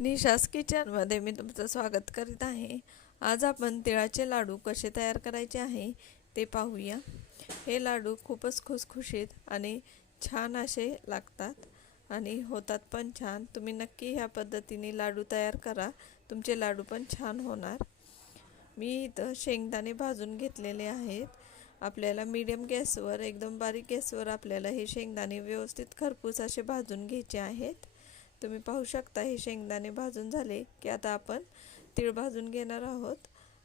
निशास किचनमध्ये मी तुमचं स्वागत करीत आहे. आज आपण तिळाचे लाडू कसे तयार करायचे आहे ते पाहूया. हे लाडू खूपच खुसखुशीत आणि छान असे लागतात आणि होतात पण छान. तुम्ही नक्की ह्या पद्धतीने लाडू तयार करा. तुमचे लाडू पण छान होणार. मी इथं शेंगदाणे भाजून घेतलेले आहेत. आपल्याला मीडियम गॅसवर एकदम बारीक गॅसवर आपल्याला हे शेंगदाणे व्यवस्थित खरपूस असे भाजून घ्यायचे आहेत. तुम्ही पाहू शकता हे शेंगदाणे भाजून झाले की आता आपण तीळ भाजून घेणार आहोत.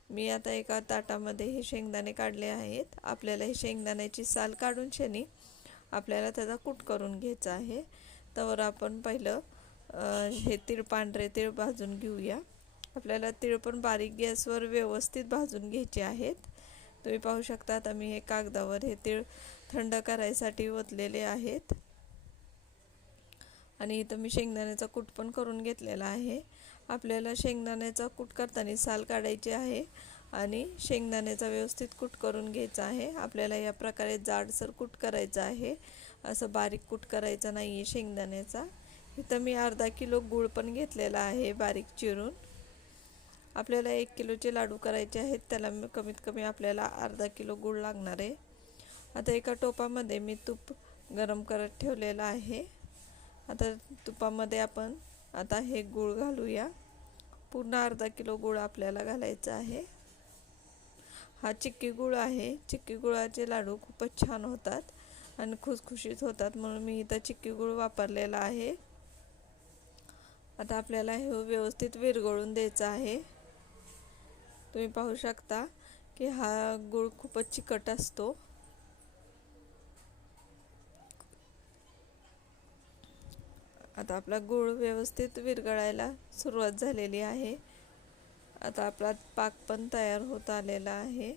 मी आता एका ताटामध्ये हे शेंगदाणे काढले आहेत. आपल्याला हे शेंगदाण्याची साल काढून शनी आपल्याला त्याचा कूट करून घ्यायचा आहे. तर आपण पहिलं हे तीळ पांढरे तीळ भाजून घेऊया. आपल्याला तीळ पण बारीक गॅसवर व्यवस्थित भाजून घ्यायचे आहेत. तुम्ही पाहू शकता आता मी हे कागदावर हे तीळ थंड करायसाठी ओतलेले आहेत. आणि इथं मी शेंगदाण्याचा कूट पण करून घेतलेला आहे. आपल्याला शेंगदाण्याचा कूट करताना साल काढायची आहे आणि शेंगदाण्याचा व्यवस्थित कूट करून घ्यायचा आहे. आपल्याला या प्रकारे जाडसर कूट करायचं आहे. असं बारीक कूट करायचं नाही आहे शेंगदाण्याचा. इथं मी अर्धा किलो गूळ पण घेतलेला आहे बारीक चिरून. आपल्याला एक किलोचे लाडू करायचे आहेत. त्याला कमीत कमी आपल्याला अर्धा किलो गूळ लागणार आहे. आता एका टोपामध्ये मी तूप गरम करत ठेवलेलं आहे. आता तुपामध्ये आपण आता हे गूळ घालूया. पूर्ण अर्धा किलो गूळ आपल्याला घालायचा आहे. हा चिक्की गूळ आहे. चिक्की गुळाचे लाडू खूपच छान होतात आणि खुसखुशीत होतात म्हणून मी इथं चिक्की गुळ वापरलेला आहे. आता आपल्याला हे व्यवस्थित विरघळून द्यायचं आहे. तुम्ही पाहू शकता की हा गूळ खूपच चिकट असतो. आता आपला गूळ व्यवस्थित विरघळायला सुरुवात झालेली आहे. आता आपला पाक पण तयार होत आलेला आहे.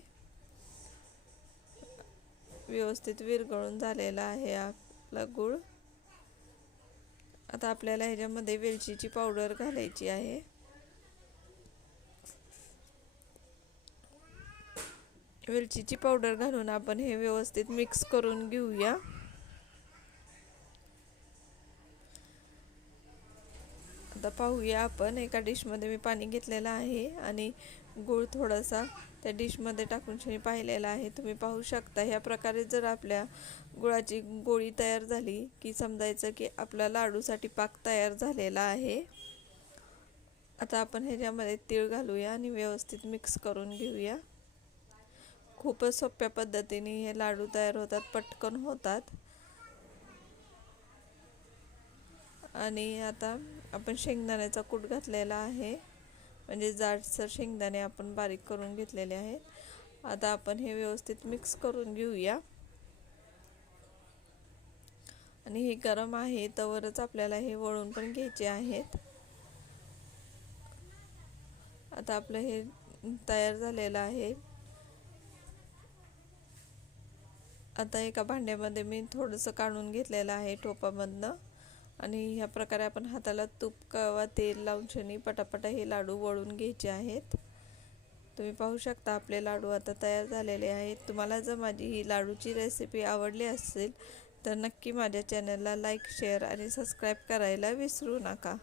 व्यवस्थित विरघळून झालेला आहे आपला गूळ. आता आपल्याला ह्याच्यामध्ये वेलचीची पावडर घालायची आहे. वेलचीची पावडर घालून आपण हे व्यवस्थित मिक्स करून घेऊया. आता पाहूया आपण. एका डिशमध्ये मी पाणी घेतलेलं आहे आणि गूळ थोडासा त्या डिशमध्ये टाकून शनी पाहिलेला आहे. तुम्ही पाहू शकता ह्या प्रकारे जर आपल्या गुळाची गोळी तयार झाली की समजायचं की आपला लाडूसाठी पाक तयार झालेला आहे. आता आपण ह्याच्यामध्ये तीळ घालूया आणि व्यवस्थित मिक्स करून घेऊया. खूपच सोप्या पद्धतीने हे लाडू तयार होतात पटकन होतात. आणि आता आपण शेंगदाण्याचा कूट घातलेला आहे. म्हणजे जाडसर शेंगदाणे आपण बारीक करून घेतलेले आहेत. आता आपण हे व्यवस्थित मिक्स करून घेऊया. आणि हे गरम आहे तवरच आपल्याला हे वळून पण घ्यायचे आहेत. आता आपलं हे तयार झालेलं आहे. आता एका भांड्यामध्ये मी थोडंसं काढून घेतलेलं आहे टोपामधनं. आणि ह्या प्रकारे आपण हाताला तूप किंवा तेल लावून शनी पटापटा हे लाडू वळून घ्यायचे आहेत. तुम्ही पाहू शकता आपले लाडू आता तयार झालेले आहेत. तुम्हाला जर माझी ही लाडूची रेसिपी आवडली असेल तर नक्की माझ्या चॅनलला लाईक शेअर आणि सबस्क्राईब करायला विसरू नका.